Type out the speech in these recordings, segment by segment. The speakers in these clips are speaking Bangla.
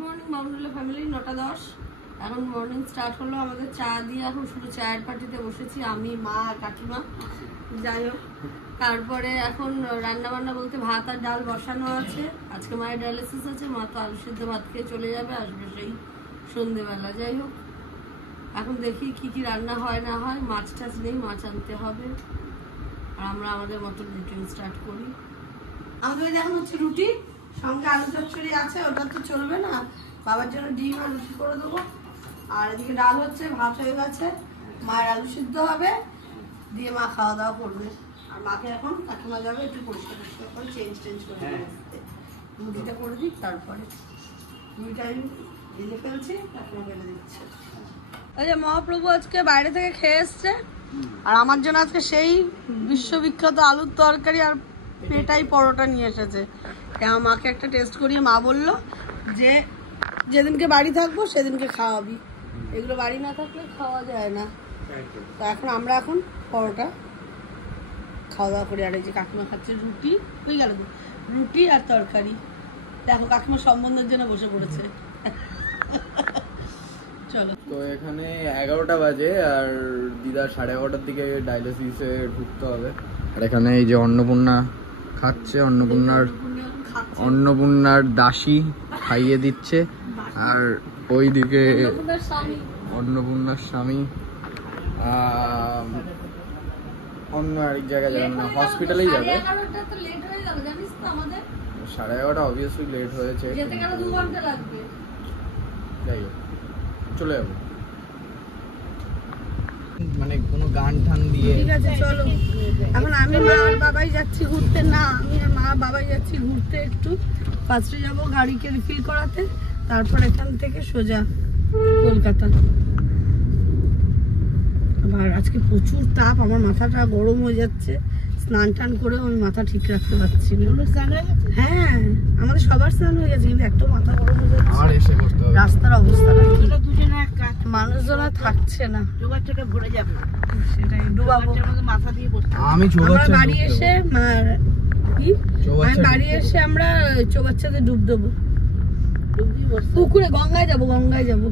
মর্নিং মাউন্টুলা ফ্যামিলি 9:10 এখন মর্নিং স্টার্ট হলো আমাদের চা দিয়ে। এখন শুধু চায়ের পার্টিতে বসেছি আমি, মা আর কাকিমা। যাই হোক, তারপরে এখন রান্না বান্না বলতে ভাত আর ডাল বসানো আছে। আজকে মায়ের ডায়ালিসিস আছে, মা তো আলু সিদ্ধ ভাত খেয়ে চলে যাবে, আসবে সেই সন্ধেবেলা। যাই হোক, এখন দেখি কি কি রান্না হয় না হয়। মাছ টাছ নেই, মাছ আনতে হবে। আর আমরা আমাদের মতো রুটিন স্টার্ট করি। আমাদের এখন হচ্ছে রুটি, সঙ্গে আলু চচ্চড়ি আছে, ওটা তো চলবে না। বাবার জন্য ডিম আর রুটি করে দেবো। আর এদিকে ডাল হচ্ছে, ভাত হয়ে গেছে, মায়ের আলু সিদ্ধ হবে, দিয়ে মা খাওয়া দাওয়া করবে। আর মাকে এখন কাকিমা যাবে একটু পরিষ্কার করে চেঞ্জ করে আসতে। রুটিটা করে দিই, তারপরে রুটিটা আমি ঢেলে ফেলছি, কাকিমা ফেলে দিচ্ছে। ওই যে মহাপ্রভু আজকে বাইরে থেকে খেয়ে এসছে, আর আমার জন্য আজকে সেই বিশ্ববিখ্যাত আলুর তরকারি আর পেটাই পরোটা নিয়ে এসেছে। আমার মাকে একটা টেস্ট করিয়ে মা বললো যে যেদিনকে বাড়ি থাকবো সেদিনকে খাওয়াবি, এগুলো বাড়ি না থাকলে খাওয়া যায় না। তো আমরা এখন পরোটা খাওয়া দাওয়া করি। আর এই যে কাকিমা খাচ্ছে রুটি, হয়ে গেল রুটি আর তরকারি। দেখো কাকিমা সম্বন্ধের জন্য বসে পড়েছে। চলো, তো এখানে 11টা বাজে আর দিদা 11:30টার দিকে ডায়ালিসিসে ঢুকতে হবে। আর এখানে এই যে অন্নপূর্ণা খাচ্ছে, অন্নপূর্ণার দাসী খাইয়ে দিচ্ছে। আর ওইদিকে অন্নপূর্ণার স্বামী অন্য আরেক জায়গায় যাবেন না, হসপিটালেই যাবে। 11:30 অবভিয়াসলি লেট হয়েছে, যাই হোক চলে যাবো। মানে কোনো গান টান দিয়ে ঠিক আছে চলো। এখন আমি মা আর বাবাই যাচ্ছি ঘুরতে। না, আমি আর মা বাবাই যাচ্ছি ঘুরতে। একটু ফার্স্টে যাবো গাড়িকে রিফিল করাতে, তারপর এখান থেকে সোজা কলকাতা। আবার আজকে প্রচুর তাপ, আমার মাথাটা গরম হয়ে যাচ্ছে। স্নান টান করেও আমি মাথা ঠিক রাখতে পারছি না। হ্যাঁ, আমাদের সবার স্নান হয়ে গেছে, কিন্তু একটু মাথা গরম হয়ে যাচ্ছে। রাস্তার অবস্থাটা মানুষজন থাকছে না, ভরে যাবে সেটাই ডুবাবো। আমি বাড়ি এসে আমরা চৌবাচ্চাতে ডুব দেবো, পুকুরে গঙ্গায় যাবো।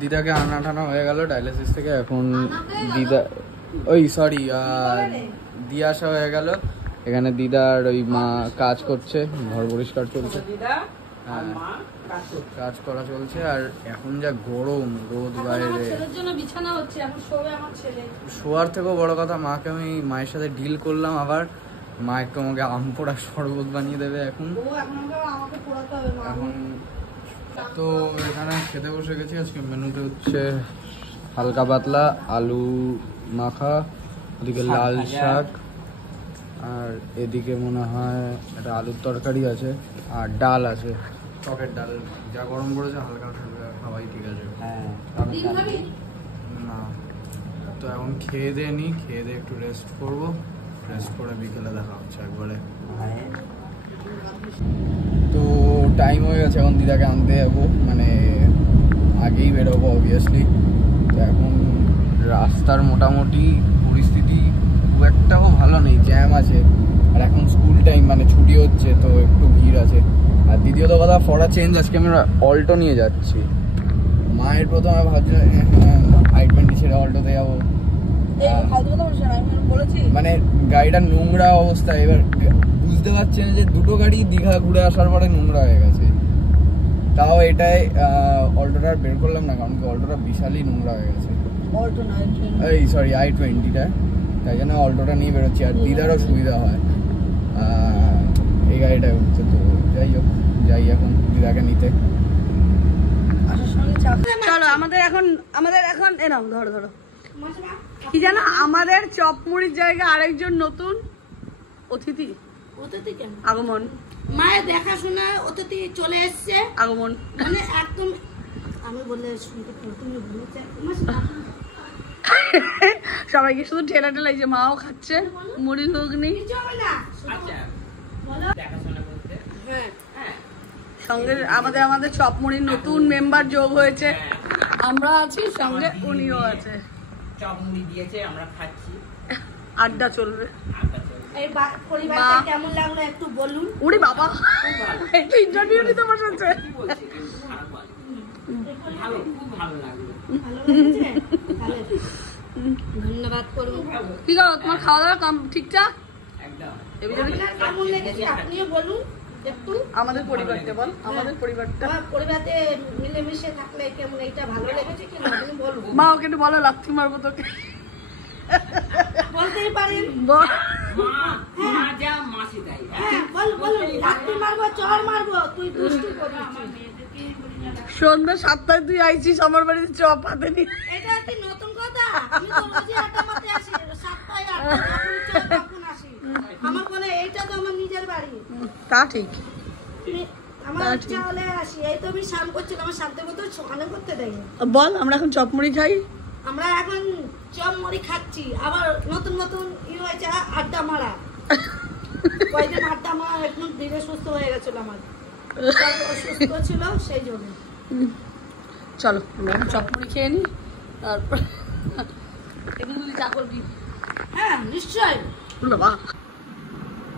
দিদাকে আনা টানা হয়ে গেল ডায়ালিসিস থেকে। এখন দিয়ে আসা হয়ে গেল। এখানে দিদার ওই মা কাজ করছে, ঘর পরিষ্কার চলছে, কাজ করা চলছে। আর এখন যা গরম, রোদ বাইরে, শোয়ার থেকেও বড় কথা মাকে আমি মায়ের সাথে ডিল করলাম। আবার মা একটু আমাকে আম পোড়া শরবত বানিয়ে দেবে এখন। তো এখানে খেতে বসে গেছি। আজকে মেনুতে হচ্ছে হালকা পাতলা আলু মাখা, ওদিকে লাল শাক, আর এদিকে মনে হয় একটা আলুর তরকারি আছে, আর ডাল আছে, টকের ডাল। যা গরম পড়েছে হালকা খাওয়াই ঠিক আছে। না, তো এখন খেয়ে দিয়ে নিই, খেয়ে দিয়ে একটু রেস্ট করবো। রেস্ট করে বিকেলে দেখা হচ্ছে একবারে। তো টাইম হয়ে গেছে, এখন দিদাকে আনতে যাবো, মানে আগেই বেরোবো অবভিয়াসলি। তো এখন রাস্তার মোটামুটি পরিস্থিতি খুব একটাও ভালো নেই, জ্যাম আছে। আর এখন স্কুল টাইম, মানে ছুটি হচ্ছে, তো একটু ভিড় আছে। আর দ্বিতীয়ত কথা, ফর আ চেঞ্জ আজকে আমরা অল্টো নিয়ে যাচ্ছি। মায়ের প্রথমে ভাবছি i20 ছেড়ে অল্টোতে যাবো, মানে গাড়িটা নোংরা অবস্থা। এবার বুঝতে পারছেন যে দুটো গাড়ি দীঘা ঘুরে আসার পরে নোংরা হয়ে গেছে। তাও এটাই অল্টোটা বের করলাম না, কারণ কি অল্টোটা বিশালই নোংরা হয়ে গেছে। i20টা, তাই জন্য অল্টোটা নিয়ে বেরোচ্ছি। আর দিদারও সুবিধা হয় এই গাড়িটায় উঠছে। তো যাই হোক, যাই এখন দিদাকে নিতে। চলো, আমাদের এখন এরকম ধরো কি জানো, আমাদের চপমুড়ির জায়গায় আরেকজন নতুন অতিথি আগমন। মায়ের দেখাশোনা অতিথি চলে এসছে, আগমন মানে একদম। আমি বললে শুনতে সবাইকে শুধু ঠেলা ঠেলা। যে মাও খাচ্ছে মুড়ি ঘুগনি, সঙ্গে আমাদের চপমুড়ির নতুন মেম্বার যোগ হয়েছে। আমরা আছি, সঙ্গে উনিও আছে। চপ মুড়ি দিয়েছে, আমরা খাচ্ছি, আড্ডা চলবে। এই পরিবারটা কেমন লাগলো একটু বলুন। ওরে বাবা একটু ইন্টারভিউ নিতে বসেছে। ধন্যবাদ করুন। ঠিক আছে, তোমার খাওয়া দাওয়া ঠিকঠাক? কেমন লেগেছে আপনিও বলুন একটু। আমাদের পরিবারটা বল, আমাদের পরিবারটা পরিবারে মিলেমিশে থাকলে কেমন, এইটা ভালো লেগেছে কি না বলুন। মা ওকে একটু বলো, লাথি মারবো তোকে। বলতেই পারেন বল। লাথি মারবো, চড় মারবো, তুই দুষ্টু করবি। সন্ধ্যা 7টায় তুই আইছিস আমার বাড়িতে চপ হাতে নিয়ে। এটা কি নতুন কথা? আমি তো রোজই 8টায় আসি, 7টায় 8টায় কখন আসি? আমার বলে এইটা তো আমার নিজের বাড়ি। তা ঠিক, আমার ইচ্ছা হলে আসি। এই তো আমি স্নান করছিলাম, আমার শান্তি মতো স্নান করতে দেয়। বল, আমরা এখন চপ মুড়ি খাই। আমরা এখন চপ মুড়ি খাচ্ছি। আবার নতুন নতুন হয়েছে আড্ডা মারা। কয়েকদিন আড্ডা মারা এখন ধীরে সুস্থ হয়ে গেছিল, আমার অসুস্থ ছিল সেই জন্য। চলো আমরা এখন চপ মুড়ি খেয়ে নিই, তারপর এগুলো চা করবি। হ্যাঁ নিশ্চয়ই। বাবা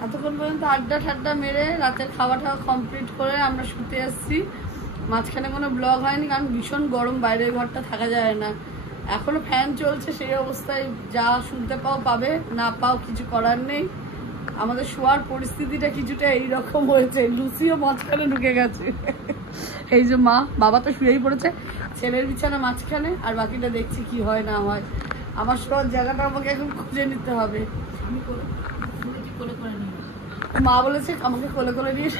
এতক্ষণ পর্যন্ত আড্ডা ঠাড্ডা মেরে রাতের খাওয়াটা কমপ্লিট করে আমরা শুতে আসছি। মাঝখানে কোনো ব্লগ হয়নি, কারণ ভীষণ গরম, বাইরের ঘরটা থাকা যায় না। এখনো ফ্যান চলছে, সেই অবস্থায় যা শুনতে পাও পাবে, না পাও কিছু করার নেই। আমাদের শোয়ার পরিস্থিতিটা কিছুটা এইরকম হয়েছে, লুসিও মাঝখানে ঢুকে গেছে। এই যে মা বাবা তো শুয়েই পড়েছে, ছেলের বিছানা মাঝখানে, আর বাকিটা দেখছি কি হয় না হয়। আমার শোয়ার জায়গাটা আমাকে এখন খুঁজে নিতে হবে। মা বলেছে আমাকে কোলে কোলে নিয়ে,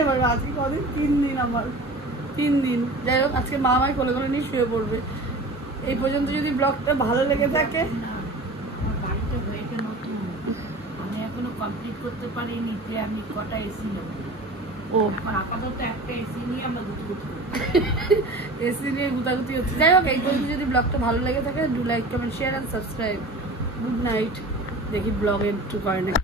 এবার আজকে কদিন 3 দিন, আমার 3 দিন। যাই হোক আজকে মা আমায় কোলে কোলে নিয়ে শুয়ে পড়বে। এই পর্যন্ত যদি ব্লগটা ভালো লেগে থাকে, বাড়িতে হয়েছে নতুন, আমি এখনো কমপ্লিট করতে পারিনি যে আমি কটা এসি নেবো। ও আপাতত একটা এসি নিয়ে আমরা এসি নিয়ে গুতাগুতি হচ্ছে। যাই হোক এই পর্যন্ত যদি ব্লগটা ভালো লেগে থাকে, do like, comment, share and subscribe. Good night. দেখি ব্লগে একটু করে নাকি।